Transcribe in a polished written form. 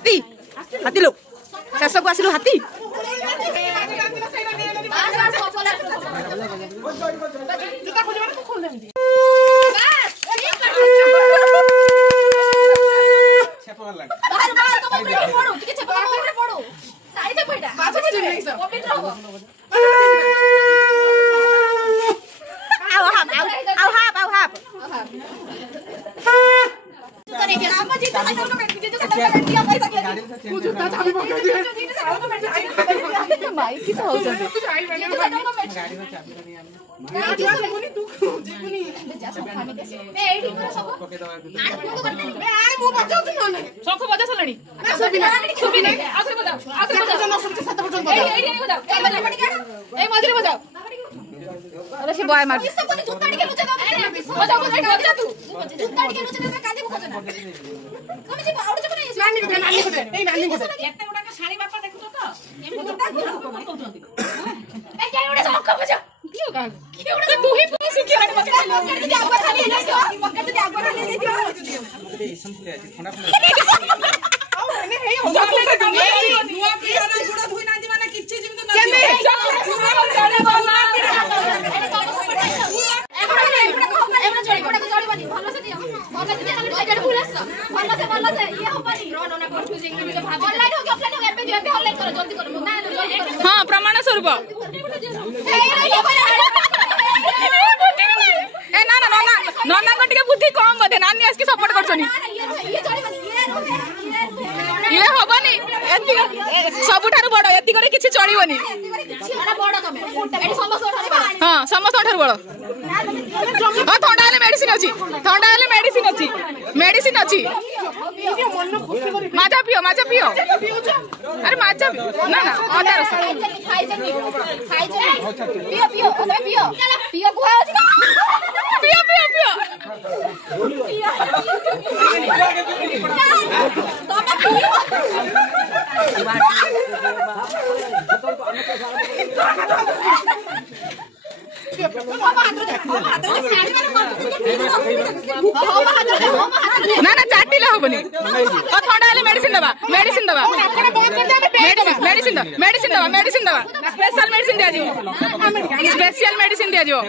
हाथी हाथी लो शेष को आसिलु हाथी बॉय मार हाँ प्रमाण स्वरूप नना को टिके बुद्धि कम बधे नानी आसके सपोर्ट करछनी ये हबनी सबुठारु बड़ एति करे किछि चलिबनी हां समस्त ठारु बड़ ठंडा हेले मेडिसिन अछि मेडिसिन अछि माजा पियो अरे माजा ना ना अदा रस पियो गुहा अछि पियो ना ना चाटिले हबनी ठंडा हेले मेडिसिन दबा स्पेशल मेडिसिन दिया